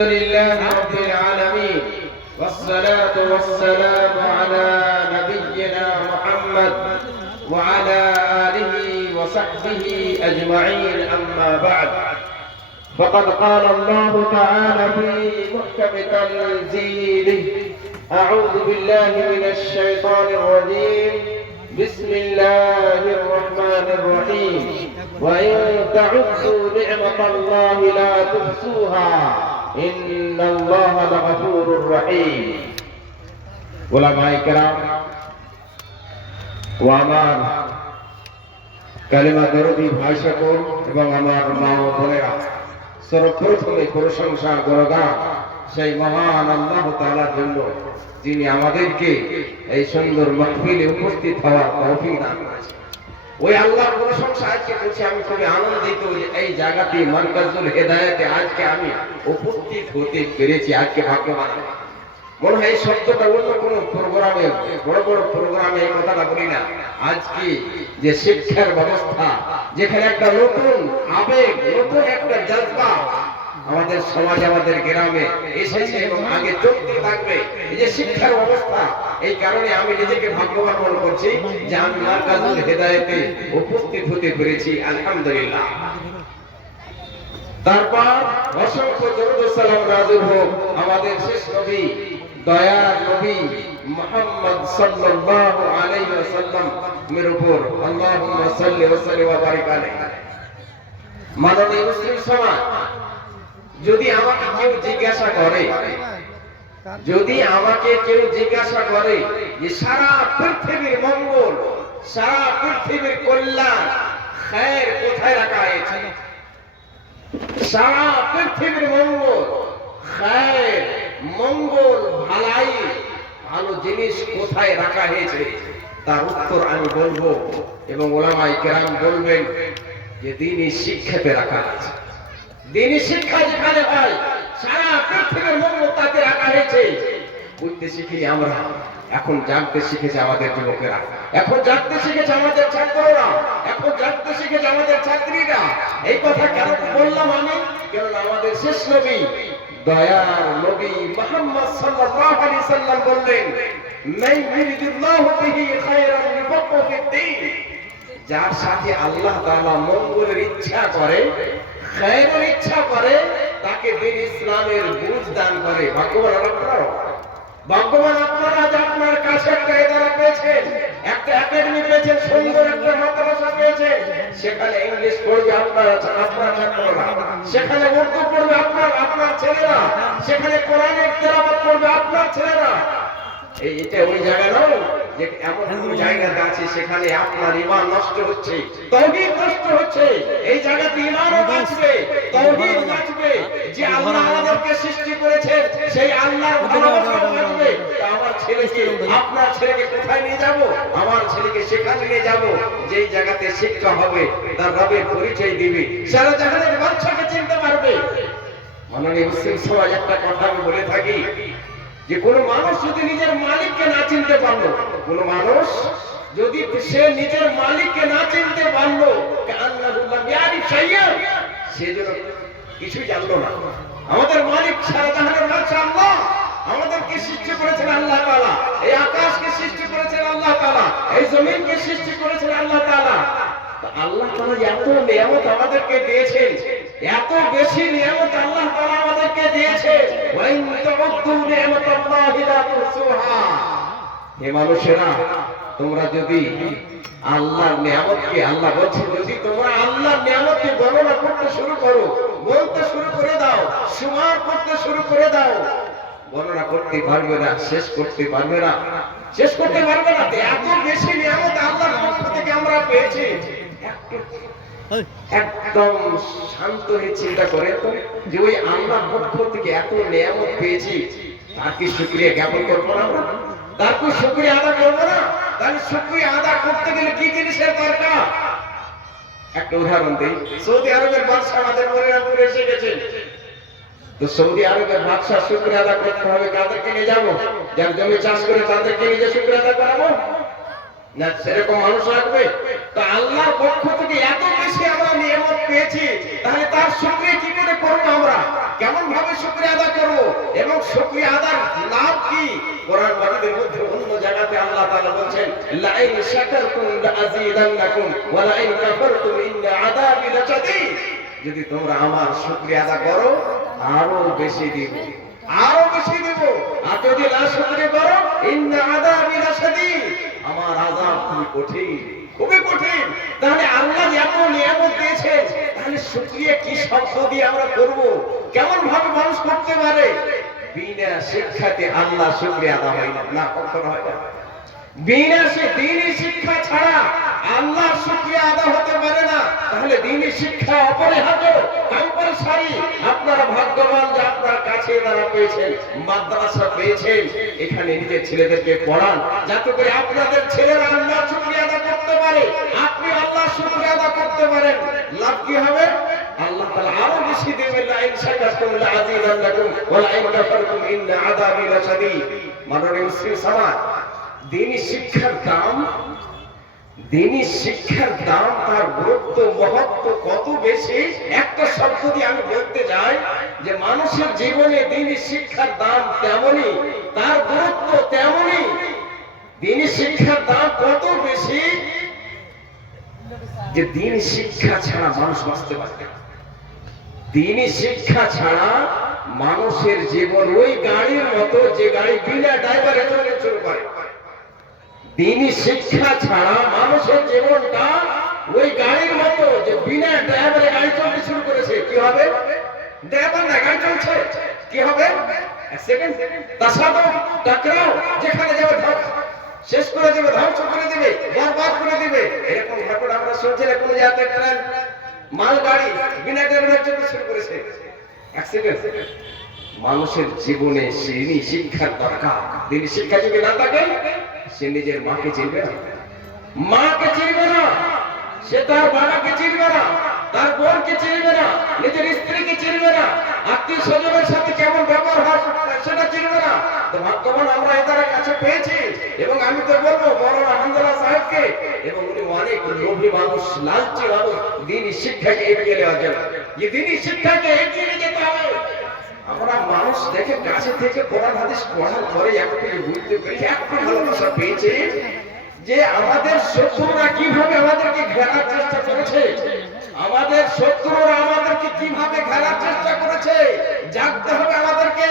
لله رب العالمين. والصلاة والسلام على نبينا محمد وعلى آله وصحبه أجمعين. أما بعد فقد قال الله تعالى في محكم تنزيله أعوذ بالله من الشيطان الرجيم. بسم الله الرحمن الرحيم. وإن تعدوا نعمة الله لا تحصوها. সেই মহান আল্লাহ জন্য যিনি আমাদেরকে এই সুন্দর মাহফিলে উপস্থিত হওয়ার অভিজ্ঞতা ওই আল্লাহর প্রশংসা আজকে করছি, আমি খুবই আনন্দিত যে এই জায়গাতে মার্কাজুল হেদায়তে আজকে আমি উপস্থিত হতে পেরেছি, আজকে ভাগ্যবান। মনে হয় এই শব্দটা অন্য কোনো প্রোগ্রামে, বড় বড় প্রোগ্রামে এই কথাটা বলি না। আজকে যে শিক্ষার ব্যবস্থা, যেখানে একটা নতুন আবেগ, নতুন একটা জজবা আমাদের সমাজ, আমাদের গ্রামে এসেছে এবং আগে চলতে থাকবে। এই যে শিক্ষার অবস্থা, এই কারণে আমি নিজেকে ভাগ্যবান মনে করছি যে আমি মার্কাজুল হেদায়েতে উপস্থিত হতে পেরেছি, আলহামদুলিল্লাহ। তারপর অসংখ্য দরুদ সালাম নাযিল হোক আমাদের শেষ নবী, দয়ার নবী মুহাম্মদ সাল্লাল্লাহু আলাইহি ওয়াসাল্লাম, এর উপর আল্লাহুম্মা সাল্লি ওয়া সাল্লিম ওয়া বারিক আলাইহি। মাননীয় মুসলিম সমাজ যদি আমাকে কেউ জিজ্ঞাসা করে, যদি আমাকে কেউ জিজ্ঞাসা করে যে সারা পৃথিবীর মঙ্গল, সারা পৃথিবীর কল্যাণ খায়ের কোথায় রাখা হয়েছে? সারা পৃথিবীর মঙ্গল খায়ের মঙ্গল, ভালাই, ভালো জিনিস কোথায় রাখা হয়েছে? তার উত্তর আমি বলব এবং ওলামাই কেরাম বলবেন যে দিনই শিক্ষাতে রাখা আছে দিনই শিক্ষা যেখানে হয় সারা পৃথিবীর মঙ্গল তাতে রাখা হয়েছে। বুঝতে শিখিনি আমরা। এখন জানতে শিখেছে আমাদের যুবকেরা। এখন জানতে শিখেছে আমাদের ছাত্ররা। এখন জানতে শিখেছে আমাদের ছাত্রীরা। এই কথা কেন বললাম আমি? কেন আমাদের শেষ নবী, দয়ার নবী মুহাম্মদ সাল্লাল্লাহু আলাইহি সাল্লাম বললেন, মান ইউরিদুল্লাহু বিহি খায়রান ইউফাক্কিহু যার সাথে আল্লাহ তাআলা মঙ্গলের ইচ্ছা করে খায়রের ইচ্ছা করে তাকে দিন ইসলামের বুঝ দান করে। ভাগ্যবান আপনারা ভাগ্যবান আপনারা আজ আপনার কাছে একটা এদারা পেয়েছেন, একটা একাডেমি পেয়েছেন, সুন্দর একটা মাদ্রাসা পেয়েছেন, সেখানে ইংলিশ পড়বে আপনার আপনার ছাত্ররা। সেখানে উর্দু পড়বে আপনার আপনার ছেলেরা। সেখানে কোরআনের তেলাওয়াত পড়বে আপনার ছেলেরা। এই এটা ওই জায়গা নয় যে এমন কোন আছে সেখানে আপনার ইমান নষ্ট হচ্ছে, তৌহিদ নষ্ট হচ্ছে। এই জায়গাতে ইমানও যে আল্লাহ আমাদেরকে সৃষ্টি করেছেন সেই আল্লাহর ভালোবাসা তা আমার ছেলেকে আপনার ছেলেকে কোথায় নিয়ে যাব? আমার ছেলেকে সেখানে নিয়ে যাব যেই জায়গাতে শিক্ষা হবে তার রবের পরিচয় দিবে। সারা জাহানের বাচ্চাকে চিনতে পারবে। মাননীয় মুসলিম সমাজ একটা কথা আমি বলে থাকি যে কোন মানুষ যদি নিজের মালিককে না চিনতে পারল কোন মানুষ যদি সে নিজের মালিককে না চিনতে পারল সে যেন কিছুই জানলো না। আমাদের মালিক সারা জাহানের বাদশা আল্লাহ। আমাদেরকে সৃষ্টি করেছেন আল্লাহ তাআলা। এই আকাশকে সৃষ্টি করেছেন আল্লাহ তাআলা। এই জমিনকে সৃষ্টি করেছেন আল্লাহ তাআলা। আল্লাহ তাআলা এত নিয়ামত আমাদেরকে দিয়েছেন। এত বেশি নিয়ামত আল্লাহ তাআলা আমাদেরকে দিয়েছে ওয়াইন তাউদ্দু নিয়ামাতাল্লাহি লা হে মানুষেরা তোমরা যদি আল্লাহর নিয়ামতকে আল্লাহ বলছে যদি তোমরা আল্লাহর নিয়ামতকে গণনা করতে শুরু করো বলতে শুরু করে দাও সুমার করতে শুরু করে দাও গণনা করতে পারবে না শেষ করতে পারবে না শেষ করতে পারবে না এত বেশি নিয়ামত আল্লাহর পক্ষ থেকে আমরা পেয়েছি। একদম শান্ত হয়ে চিন্তা করে তো যে ওই আল্লাহর পক্ষ থেকে এত নিয়ামত পেয়েছি তার কি শুক্রিয়া জ্ঞাপন করব না আমরা? তার শুকুরি আদা করব না? তাহলে শুকুরি আদা করতে গেলে কি জিনিসের দরকার? একটা উদাহরণ দিই। সৌদি আরবের বাদশাহ আমাদের মনিরামপুরে এসে গেছেন। তো সৌদি আরবের বাদশাহ শুক্রিয়া আদা করতে হবে, তাদেরকে নিয়ে যাব। যার জমি চাষ করে তাদেরকে নিয়ে শুক্রিয়া আদা করাবো। না, সেরকম মানুষ রাখবে? তো আল্লাহর পক্ষ থেকে এত বেশি আমরা নিয়ামত পেয়েছি, তাহলে তার শুকরিয়া কি করে করব আমরা? কেমন ভাবে শুকরিয়া আদা করব? এবং শুকরিয়া আদার লাভ কি? কোরআন মাজিদের মধ্যে অন্য জায়গাতে আল্লাহ তাআলা বলছেন, লাইন শাকারতুম লাযিদান্নাকুম ওয়া লাইন কাফারতুম ইন্না আযাবি লাশাদীদ। যদি তোমরা আমার শুকরিয়া আদা করো, আরও বেশি দিব আরও বেশি দেব। আর যদি শুকরিয়া করো, ইন্না আযাবি লাশাদীদ। আমার আযাব খুবই কঠিন খুবই কঠিন। তাহলে আল্লাহ এত নিয়ামত দিয়েছেন তাহলে শুকরিয়া কি শব্দ দিয়ে আমরা করব? কেমন ভাবে মানুষ করতে পারে? বিনা শিক্ষাতে আল্লাহ শুকরিয়া আদা হয় না। না, কখনো হয় না। বিনা সে দিনই শিক্ষা ছাড়া আল্লাহ শুকরিয়া আদা হতে পারে না, তাহলে দিনই শিক্ষা অপরিহার্য। কম্পালসারি আপনারা ভাগ্যবান যে আপনার কাছে তারা পেয়েছেন মাদ্রাসা পেয়েছেন এখানে নিজের ছেলেদেরকে পড়ান, যাতে করে আপনাদের ছেলেরা আল্লাহ শুকরিয়া আদা করতে পারে। আপনি আল্লাহ শুকরিয়া আদা করতে পারেন। লাভ কি হবে? আল্লাহ তাআলা আরও বেশি দেবেন লা ইন শাকারতুম লা আযীদান্নাকুম ওয়া লা ইন কাফারতুম ইন্না আযাবি লাশাদীদ। মাননীয় মুসলিম সমাজ, দিনী শিক্ষার দাম দিনী শিক্ষার দাম, তার গুরুত্ব, মহত্ব কত বেশি? একটা শব্দ দিয়ে আমি বলতে যাই যে মানুষের জীবনে দিনী শিক্ষার দাম তেমনই, তার গুরুত্ব তেমনই। দিনী শিক্ষার দাম কত বেশি? যে দিন শিক্ষা ছাড়া মানুষ বাঁচতে পারবে। দিনী শিক্ষা ছাড়া মানুষের জীবন ওই গাড়ির মতো যে গাড়ি বিনা ড্রাইভারে চলে করে শিক্ষা ছাড়া মানুষের জীবনটা ওই গাড়ির মতো যে বিনা ড্রাইভারে গাড়ি চলতে শুরু করেছে, কি হবে? ড্রাইভার না, গাড়ি চলছে। কি হবে? সেকেন্ড যেখানে যাবে শেষ করে দেবে করে দেবে করে দেবে। এরকম আমরা কোনো বিনা শুরু করেছে। মানুষের জীবনে শ্রেণি শিক্ষার দরকার। তিনি শিক্ষা যদি না থাকে সে নিজের মাকে চিনবে না। মাকে চিনবে না, সে তার বাবাকে চিনবে না, তার বোনকে চিনবে না, নিজের স্ত্রীকে চিনবে না আত্মীয় স্বজনের সাথে কেমন ব্যবহার হয় সেটা চিনবে না। ভাগ্যবান আমরা এদের কাছে পেয়েছি এবং আমি তো বলব, মৌলানা আহমদুল্লাহ সাহেবকে, এবং উনি অনেক লোভী মানুষ, লালচি মানুষ দিনই শিক্ষাকে এগিয়ে নেওয়ার জন্য দিনই শিক্ষাকে এগিয়ে নিয়ে যেতে হবে আমরা মানুষ দেখে কাছে থেকে কোরআন হাদিস পড়ার পরে একটু বুঝতে পেরেছি, একটু ভালোবাসা পেয়েছে যে আমাদের শত্রুরা কীভাবে আমাদেরকে ঘেরার চেষ্টা করেছে, আমাদের শত্রুরা আমাদেরকে কীভাবে ঘেরার চেষ্টা করেছে, জানতে হবে আমাদেরকে,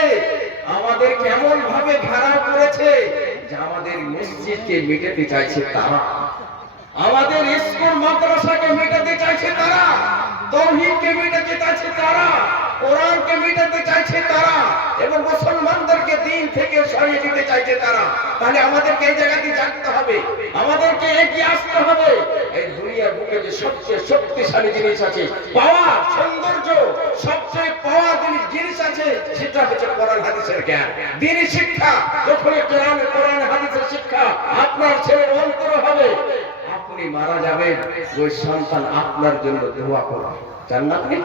আমাদের কেমন ভাবে ঘেরাও করেছে যে আমাদের মসজিদকে মেটাতে চাইছে তারা, আমাদের স্কুল, মাদ্রাসাকে মেটাতে চাইছে তারা। তৌহিদকে মেটাতে চাইছে তারা কোরআনকে মেটাতে চাইছে তারা, এবং মুসলমানদেরকে দিন থেকে সরিয়ে দিতে চাইছে তারা। তাহলে আমাদেরকে এই জায়গাতে জানতে হবে, আমাদেরকে এগিয়ে আসতে হবে। এই দুনিয়ার বুকে যে সবচেয়ে শক্তিশালী জিনিস আছে, পাওয়ার, সৌন্দর্য, সবচেয়ে পাওয়ার জিনিস জিনিস আছে, সেটা হচ্ছে কোরআন হাদিসের জ্ঞান। দিনী শিক্ষা যখন কোরআন কোরআন হাদিসের শিক্ষা আপনার ছেলের অন্তর হবে আপনি মারা যাবেন, ওই সন্তান আপনার জন্য দোয়া করবে। জান্নাত নেই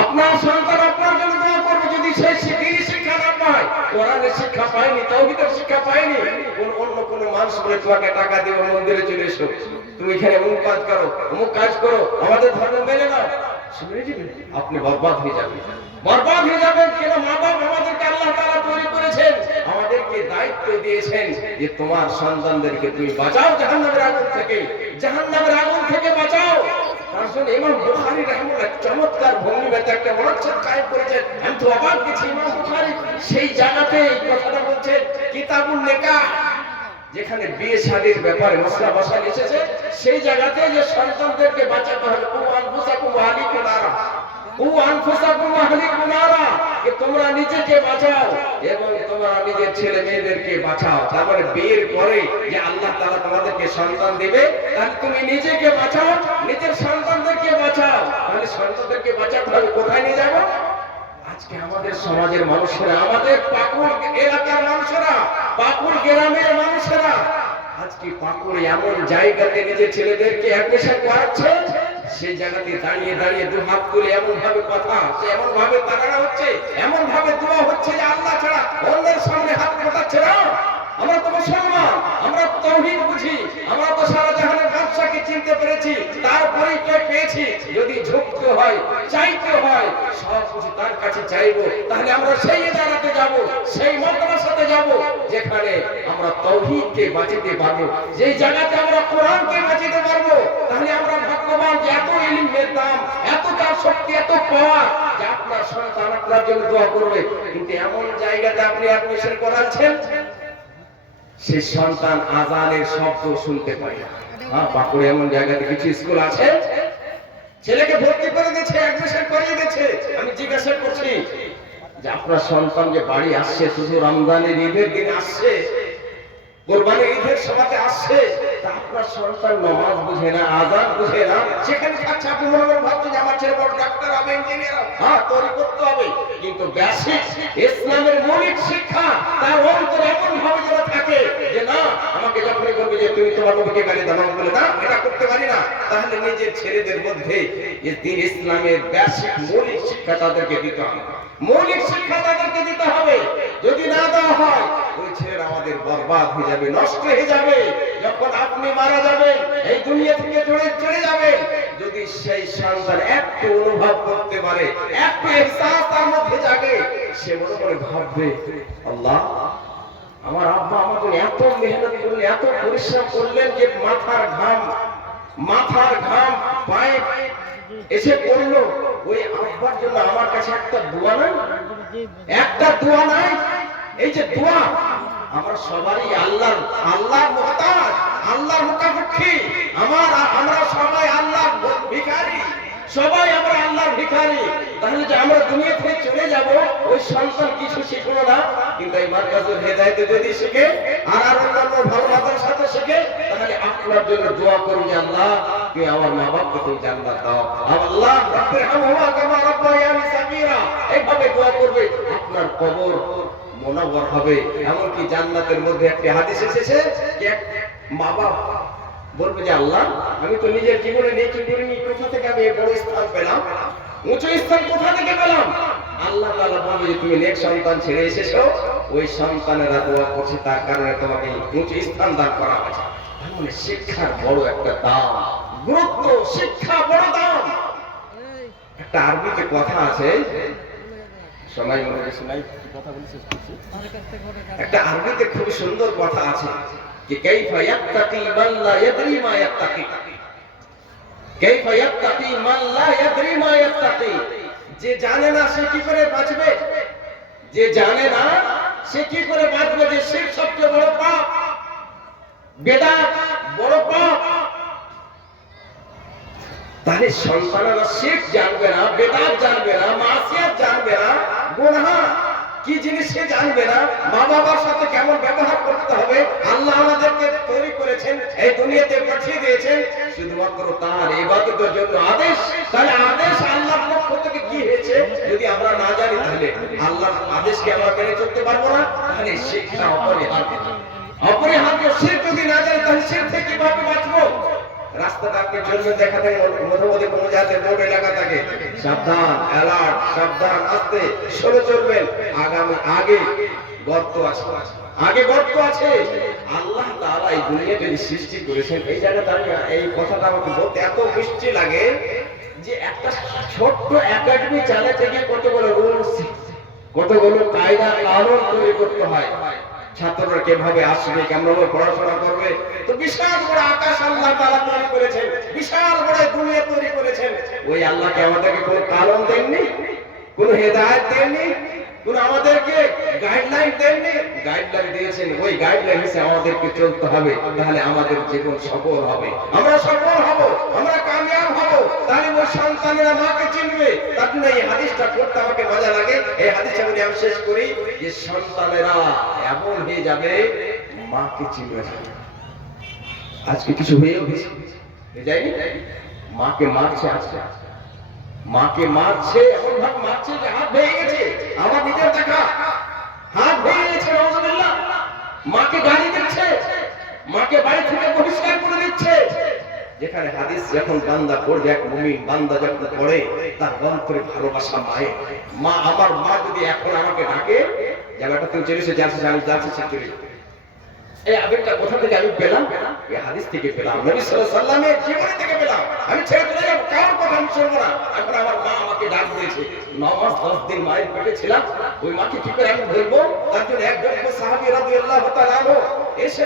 আপনার সন্তান আপনার জন্য দোয়া করবে, যদি সে দিনই শিক্ষা না পায় কোরআনের শিক্ষা পায়নি, তৌহিদের শিক্ষা পায়নি, কোন অন্য কোন মানুষ বলে তোমাকে টাকা দিব, মন্দিরে চলে এসো। তুমি এখানে অমুক কাজ করো অমুক কাজ করো, আমাদের ধর্ম মেনে নাও। মেনে যাবে? আপনি বরবাদ হয়ে যাবেন। বরবাদ হয়ে যাবেন কেন? মা বাপ আমাদেরকে আল্লাহ তাআলা তৈরি করেছেন। আমাদেরকে দায়িত্ব দিয়েছেন যে তোমার সন্তানদেরকে তুমি বাঁচাও আগুন থেকে। আগুন থেকে বাঁচাও। তার সেই জায়গাতে নিকাহ, যেখানে বিয়ে শাদীর ব্যাপারে মশলা মশাল এসেছে। সেই জায়গাতে যে সন্তানদেরকে বাঁচাতে হবে আনফুসাকুম ওয়া আহলিকুম নারা ও আনফুসাকুম আহলিকুম নারা যে তোমরা নিজেকে বাঁচাও এবং তোমরা নিজের ছেলে মেয়েদেরকে বাঁচাও। তার মানে বিয়ের পরে যে আল্লাহ তাআলা তোমাদেরকে সন্তান দেবে, তাহলে তুমি নিজেকে বাঁচাও, নিজের সন্তানদেরকে বাঁচাও। তাহলে সন্তানদেরকে বাঁচাতে হবে, কোথায় নিয়ে যাব? আজকে আমাদের সমাজের মানুষেরা, আমাদের পাকুড় এলাকার মানুষেরা পাকুড় গ্রামের মানুষেরা, আজকে পাকুড় এমন জায়গাতে নিজের ছেলেদেরকে অ্যাডমিশন করাচ্ছে সেই জায়গাতে দাঁড়িয়ে দাঁড়িয়ে দু হাত তুলে এমন ভাবে কথা, সে এমন ভাবে তাড়ানো হচ্ছে এমন ভাবে দোয়া হচ্ছে যে আল্লাহ ছাড়া অন্যের সামনে হাত ফোটাচ্ছে না। আমরা তো মুসলমান, আমরা তৌহিদ বুঝি, আমরা তো সারা জাহানের বাদশাকে চিনতে পেরেছি তার পরিচয় পেয়েছি, যদি ঝুঁকতে হয়, চাইতে হয়, সব কিছু তার কাছে চাইব, তাহলে আমরা সেই এদারাতে যাব, সেই মাদ্রাসাতে যাব, যেখানে আমরা তৌহিদকে বাঁচাতে পারব। যেই জায়গাতে আমরা কোরআনকে বাঁচাতে পারব, তাহলে আমরা ভাগ্যবান যে এত ইলিমের দাম, এত তার শক্তি, এত পাওয়া যে আপনার সন্তান আপনার জন্য দোয়া করবে। কিন্তু এমন জায়গাতে আপনি অ্যাডমিশন করাচ্ছেন সে সন্তান আজানের শব্দ শুনতে পায় না। হ্যাঁ পাকুড়ে এমন জায়গাতে কিছু স্কুল আছে? ছেলেকে ভর্তি করে দিয়েছে অ্যাডমিশন করিয়ে দিয়েছে। আমি জিজ্ঞাসা করছি যে, আপনার সন্তান যে বাড়ি আসছে, শুধু রমজানের ঈদের দিন আসছে, কোরবানির ঈদের সভাতে আসছে আপনার বুঝে না বুঝে না, সেখানে আপনি মনে মনে ভাবছেন আমার ছেলে বড় ডাক্তার হবে ইঞ্জিনিয়ার হ্যাঁ তৈরি করতে হবে। কিন্তু বেসিক ইসলামের মৌলিক শিক্ষা তার অন্তরে এমন যেন থাকে যে, না, আমাকে বলবে যে তুমি তোমার নবীকে গালি বলে এটা করতে পারি না। তাহলে নিজের ছেলেদের মধ্যে ইসলামের বেসিক মৌলিক শিক্ষা তাদেরকে দিতে হবে। মৌলিক শিক্ষা তাদেরকে দিতে হবে। যদি না দেওয়া হয় আমাদের বরবাদ হয়ে যাবে, নষ্ট হয়ে যাবে। যখন আপনি মারা যাবেন, এই দুনিয়া থেকে চলে চলে যাবেন। যদি সেই সন্তান একটু অনুভব করতে পারে, একটু এহসাস তার মধ্যে জাগে, সে মনে করে ভাববে, আল্লাহ, আমার আব্বা জন্য এত মেহনত করলেন, এত পরিশ্রম করলেন যে মাথার ঘাম মাথার ঘাম পায়ে এসে পড়ল। ওই আব্বার জন্য আমার কাছে একটা দোয়া নাই, একটা দোয়া নাই। এই যে দোয়া, আমরা সবারই আল্লাহ আল্লাহ মুহতাজ আল্লাহ মুকাফিক্ষি আমার, আমরা সবাই আল্লাহ ভিখারি। সবাই আমরা আল্লাহ ভিখারি। তাহলে যে আমরা দুনিয়া থেকে চলে যাব, ওই সন্তান কিছু শিখলো না। কিন্তু এই মার্কাজুল হেদায়েতে যদি শিখে, আর আর অন্যান্য ভালো মাতার সাথে শিখে, তাহলে আপনার জন্য দোয়া করুন আল্লাহ তুমি আমার মা বাপকে তুমি জান্নাত দাও। আল্লাহ রব্বির হামহুমা কামা রাব্বায়ানি সাগীরা এইভাবে দোয়া করবে। আপনার কবর মনোবর হবে। এমনকি জান্নাতের মধ্যে একটি হাদিস এসেছে যে মা বাপ বলবে যে, আল্লাহ, আমি তো নিজের জীবনে নেকি করিনি, কোথা থেকে আমি বড় স্থান পেলাম? উঁচু স্থান কোথা থেকে পেলাম? আল্লাহ তাআলা বলবে যে, তুমি নেক সন্তান ছেড়ে এসেছ। ওই সন্তানেরা দোয়া করছে, তার কারণে তোমাকে উঁচু স্থান দান করা হয়েছে। তার মানে শিক্ষার বড় একটা দাম, গুরুত্ব, শিক্ষা বড় দাম। একটা আরবিতে কথা আছে একটা আরবিতে খুব সুন্দর কথা আছে যে যে জানে না সে কি করে বাঁচবে? যে জানে না সে কি করে বাঁচবে যে শিরক সবচেয়ে বড় পাপ? বেদাত, বড় পাপ। তাহলে সন্তানেরা শিখ জানবে না, বেদাত জানবে না, মাসিয়াত জানবে না। গুনাহ কি জিনিস সে জানবে না? মা বাবার সাথে কেমন ব্যবহার করতে হবে? আল্লাহ আমাদেরকে তৈরি করেছেন, এই দুনিয়াতে পাঠিয়ে দিয়েছেন। শুধুমাত্র তার ইবাদতের জন্য আদেশ। তাহলে আদেশ আল্লাহর পক্ষ থেকে কি হয়েছে? যদি আমরা না জানি তাহলে আল্লাহর আদেশকে আমরা মেনে চলতে পারব না। তাহলে শিক্ষা অপরিহার্য। অপরিহার্য শিখ যদি না জানি, তাহলে শিখ থেকে কীভাবে বাঁচবো? আপনি চলবেন দেখা থাকে মধ্যে কোনো জায়গাতে বোর্ড এলাকা থাকে। সাবধান অ্যালার্ট সাবধান আস্তে সরে চলবেন। আগামী আগে গর্ত আছে। আগে গর্ত আছে। আল্লাহ তাআলা এই দুনিয়াতে যে সৃষ্টি করেছেন, এই জায়গাটা এই কথাটা আমাকে বলতে এত মিষ্টি লাগে যে একটা ছোট্ট একাডেমি চালাতে গিয়ে কতগুলো রুলস, কতগুলো কায়দা, কানুন তৈরি করতে হয়। ছাত্ররা কীভাবে আসবে, কেমনভাবে পড়াশোনা করবে? তো বিশাল বড় আকাশ আল্লাহ তারা তৈরি করেছেন, বিশাল বড় দুনিয়া তৈরি করেছেন। ওই আল্লাহকে আমাদেরকে কোনো কারণ দেননি? কোনো হেদায়ত দেননি? আমাদের জীবন সফল হবে। আমরা সফল হব, আমরা কামিয়াব হব। তাহলে সন্তানেরা মাকে চিনবে। এই হাদিসটা পড়তে আমাকে মজা লাগে। এই হাদিসটা বলে আমি শেষ করি, যে সন্তানেরা এমন হয়ে যাবে, মাকে চিনবে আজকে কিছু হয়ে যায়নি? মাকে মারছে আজকে। মাকে মারছে, এমন ভাবে মারছে যে হাত ভেঙে গেছে। আমার নিজের দেখা হাত ভেঙে গেছে রহমতুল্লাহ মাকে গালি দিচ্ছে। মাকে বাড়ি থেকে বহিষ্কার করে দিচ্ছে। যেখানে হাদিস যখন বান্দা পড়বে, এক মুমিন বান্দা যখন পড়ে, তার অন্তরে ভালোবাসা মায়ে। মা, আমার মা যদি এখন আমাকে ডাকে, জায়গাটা তুমি চলে এসে যাচ্ছে যাচ্ছি যাবে। এই আবেগটা কোথা থেকে আমি পেলাম? এই হাদিস থেকে পেলাম। নবী সাল্লামের জীবনী থেকে পেলাম। আমি ছেড়ে চলে যাব কথা আমি শুনব না? এখন আমার মা আমাকে ডাক দিয়েছে ন মাস দশ দিন মায়ের পেটে ছিলাম, ওই মাকে কি করে আমি ধরবো? তার জন্য এক ব্যক্তি সাহাবী রাদিয়াল্লাহু তাআলা এসে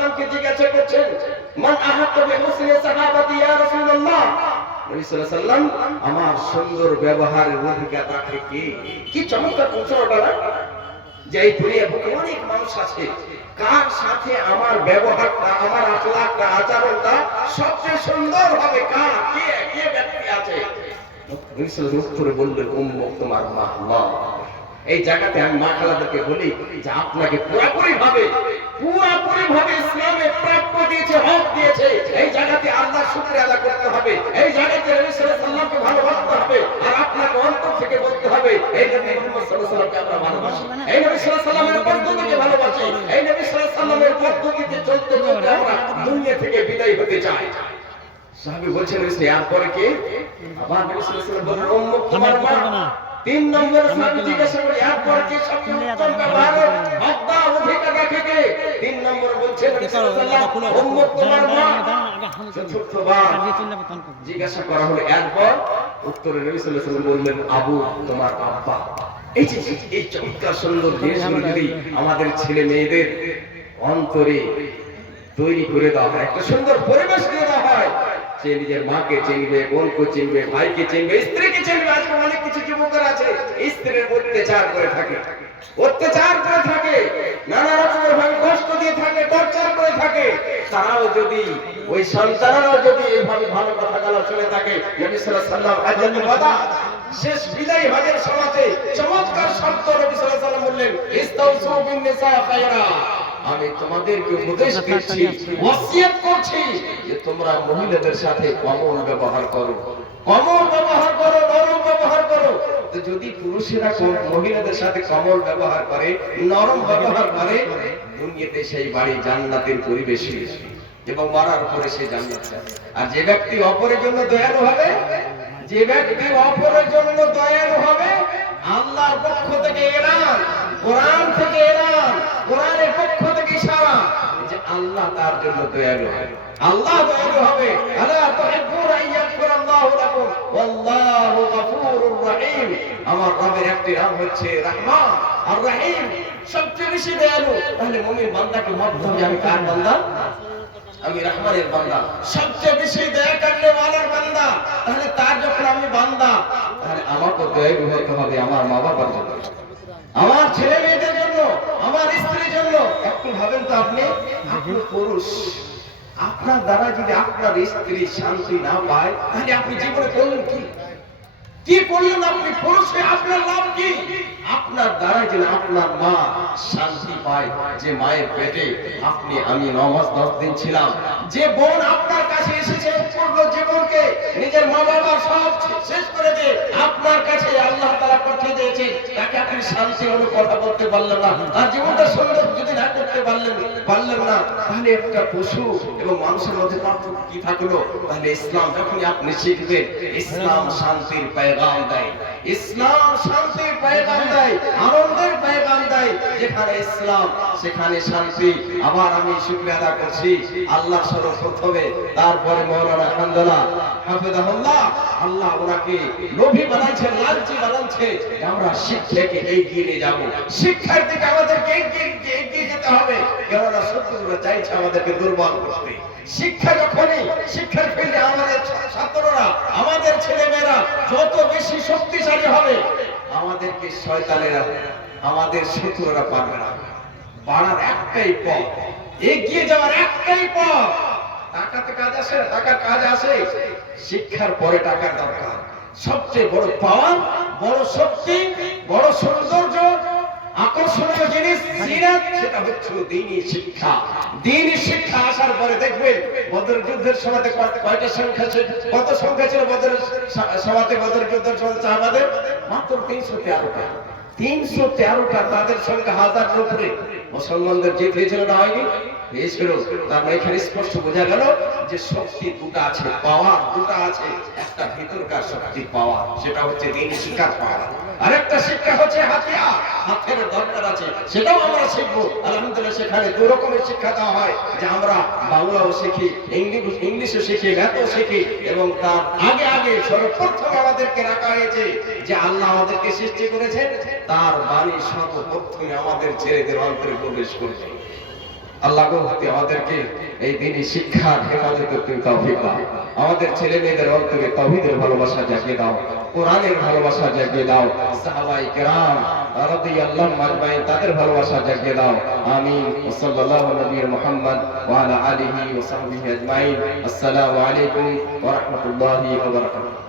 নবী জিজ্ঞাসা করছেন, মান আহাক্কা বিহুসনি সাহাবাতি ইয়া রাসূলুল্লাহ? আমার সুন্দর ব্যবহারের অধিকার রাখে কে? চমৎকার যে এই দুনিয়া অনেক মানুষ আছে কার সাথে আমার ব্যবহারটা, আমার আখলাখটা আচরণটা সবচেয়ে সুন্দর হবে? কার? কে? কে ব্যক্তি আছে? তোমার মা এই জায়গাতে আমি মা খালাদেরকে বলি যে, আপনাকে পুরোপুরি ভাবে পুরোপুরি ভাবে ইসলামে প্রাপ্য দিয়েছে হক দিয়েছে। এই জায়গাতে আল্লাহ শুকরিয়া আদা করতে হবে। এই জায়গাতে নবী সাল্লাল্লাহু ভালোবাসতে হবে। আর আপনাকে অন্তর থেকে বলতে হবে এই নবী মুহাম্মদ সাল্লাল্লাহু আলাইহি আমরা ভালোবাসি। এই নবী সাল্লাল্লাহু আলাইহি সাল্লামের পদ্ধতিকে ভালোবাসি। এই নবী সাল্লাল্লাহু আলাইহি পদ্ধতিতে চলতে চলতে আমরা দুনিয়া থেকে বিদায় হতে চাই। সাহাবী বলছেন এরপরে কে? আবার নবী সাল্লাল্লাহু আলাইহি বললেন উম্মুক তোমার মা তিন নম্বর সাহাবী জিজ্ঞাসা করে এরপর কে সবচেয়ে উত্তম ব্যবহারের অধিকার রাখে কে তিন নম্বর বলছেন তোমার মা চতুর্থবার জিজ্ঞাসা করা হলো এরপর? উত্তরে নবী সাল্লাল্লাহু আলাইহি বললেন আবু তোমার আব্বা। এই যে এই চমৎকার সুন্দর জিনিসগুলো যদি আমাদের ছেলে মেয়েদের অন্তরে তৈরি করে দেওয়া হয় একটা সুন্দর পরিবেশ দিয়ে সে নিজের মাকে চিনবে, বোনকে চিনবে, ভাইকে চিনবে, স্ত্রীকে চিনবে আজকে অনেক কিছু যুবকের আছে, স্ত্রীর অত্যাচার করে থাকে। অত্যাচার করে থাকে, নানা রকমের ভাবে কষ্ট দিয়ে থাকে, টর্চার করে থাকে। তারাও যদি, ওই সন্তানরাও যদি এইভাবে ভালো কথা গালা শুনে থাকে, নবী সাল্লাল্লাহু আলাইহি সাল্লাম আজান বাদা শেষ বিদায় হজের সমাজে চমৎকার শব্দ নবী সাল্লাল্লাহু বললেন ইস্তাউসু বিন নিসা খায়রা আমি তোমাদেরকে উপদেশ দিচ্ছি ওয়াসিয়াত করছি যে তোমরা মহিলাদের সাথে কমল ব্যবহার করো। কমল ব্যবহার করো নরম ব্যবহার করো। যদি পুরুষেরা মহিলাদের সাথে কমল ব্যবহার করে নরম ব্যবহার করে দুনিয়াতে সেই বাড়ি জান্নাতের পরিবেশ এবং মারার পরে সে জান্নাত। আর যে ব্যক্তি অপরের জন্য দয়ালু হবে যে ব্যক্তি অপরের জন্য দয়ালু হবে আল্লাহর পক্ষ থেকে এলান কোরআন থেকে এলান কোরআনের পক্ষ থেকে ইশারা যে আল্লাহ তার জন্য দয়ালু আল্লাহ দয়ালু হবে লাকুম? ওয়াল্লাহু গফুরুর রহিম। আমার রবের একটি নাম হচ্ছে রহমান। আর রহিম সবচেয়ে বেশি দয়ালু। তাহলে মুমিন বান্দাকে মাধ্যমে আমি কার বান্দা? আমি রহমানের বান্দা। সবচেয়ে বেশি দয়া করলে ওয়ালার বান্দা। তাহলে তার যখন আমি বান্দা, তাহলে আমাকে হবে আমার মা বাবার জন্য। আমার ছেলে মেয়েদের জন্য, আমার স্ত্রীর জন্য। একটু ভাবেন তো আপনি আপনি পুরুষ। আপনার দ্বারা যদি আপনার স্ত্রী শান্তি না পায়, তাহলে আপনি জীবনে করলেন কি? কি করলেন আপনি? পুরুষে, আপনার লাভ কি? আপনার দ্বারা যেন আপনার মা শান্তি পায়, যে মায়ের পেটে আপনি, আমি নমাজ দশ দিন ছিলাম। যে বোন আপনার কাছে এসেছে পূর্ণ জীবনকে, নিজের মা বাবা সব শেষ করে দিয়ে আপনার কাছে আল্লাহ তারা পাঠিয়ে দিয়েছে, তাকে আপনি শান্তি হলো কথা বলতে পারলেন না। আর জীবনটা সুন্দর যদি না করতে পারলেন পারলেন না, তাহলে একটা পশু এবং মানুষের মধ্যে পার্থক্য কি থাকল? তাহলে ইসলাম যখনই আপনি শিখবেন, ইসলাম শান্তির পেগাম দেয়। ইসলাম শান্তির পেগাম দেয়, আনন্দের পেগাম দেয়। যেখানে ইসলাম, সেখানে শান্তি। আবার আমি শুক্রিয়া আদা করছি আল্লাহ সর্বপ্রথমে, তারপরে মৌলানা আলহামদুলিল্লাহ, হাফেজাহুল্লাহ। আল্লাহ ওনাকে লোভী বানাচ্ছে লালচি বানাচ্ছে যে আমরা শিক্ষাকে এগিয়ে নিয়ে যাব। শিক্ষার দিকে আমাদেরকে এগিয়ে যেতে হবে। কেননা শত্রুরা চাইছে আমাদেরকে দুর্বল করতে। শিক্ষা যখনই, শিক্ষার ফিল্ডে আমাদের ছাত্ররা, আমাদের ছেলেমেয়েরা যত বেশি শক্তিশালী হবে, আমাদেরকে শয়তানেরা, আমাদের শত্রুরা পারবে না। পারার একটাই পথ, এগিয়ে যাওয়ার একটাই পথ। টাকাতে কাজ আসে টাকার কাজ আসে শিক্ষার পরে টাকার দরকার। সবচেয়ে বড় পাওয়ার, বড় শক্তি, বড় সৌন্দর্য, আকর্ষণীয় জিনিস জিনাত সেটা হচ্ছে দিনী শিক্ষা। দিনী শিক্ষা আসার পরে দেখবেন, বদর যুদ্ধের সময় কয়টা সংখ্যা ছিল? কত সংখ্যা ছিল বদর সমাতে বদর যুদ্ধের সময় সাহাবাদের মাত্র তিনশো তেরোটা। তিনশো তেরোটা তাদের সংখ্যা হাজার উপরে। মুসলমানদের জিত হয়েছিল না হয়নি? তার এখানে স্পষ্ট বোঝা গেল যে শক্তি দুটা আছে, পাওয়ার আছে, একটা শক্তি পাওয়ার, সেটা হচ্ছে দিন শিক্ষার পাওয়ার। আরেকটা শিক্ষা হচ্ছে হাতিয়ার হাতের দরকার আছে, সেটাও আমরা শিখব। আলহামদুলিল্লাহ সেখানে দু রকমের শিক্ষা দেওয়া হয়, যে আমরা বাংলাও শিখি, ইংলিশ, ইংলিশও শিখি, ম্যাথও শিখি, এবং তার আগে আগে সর্বপ্রথম আমাদেরকে রাখা হয়েছে যে আল্লাহ আমাদেরকে সৃষ্টি করেছেন, তার বাণী সর্বপ্রথমে আমাদের ছেলেদের অন্তরে প্রবেশ করবে। আল্লাহ গো আমাদেরকে এই দিনই শিক্ষার হেফাজতে তুমি তৌফিক দাও। আমাদের ছেলে মেয়েদের অন্তরে তাওহীদের ভালোবাসা জাগিয়ে দাও, কোরআনের ভালোবাসা জাগিয়ে দাও, সাহাবাই কেরাম রাদিয়াল্লাহু তাদের ভালোবাসা জাগিয়ে দাও। আমিন। সাল্লাল্লাহু নবী মুহাম্মদ ওয়া আলা আলিহি ওয়া সাহবিহি আজমাইন। আসসালামু আলাইকুম ওয়া রাহমাতুল্লাহি ওয়া বারাকাতুহু।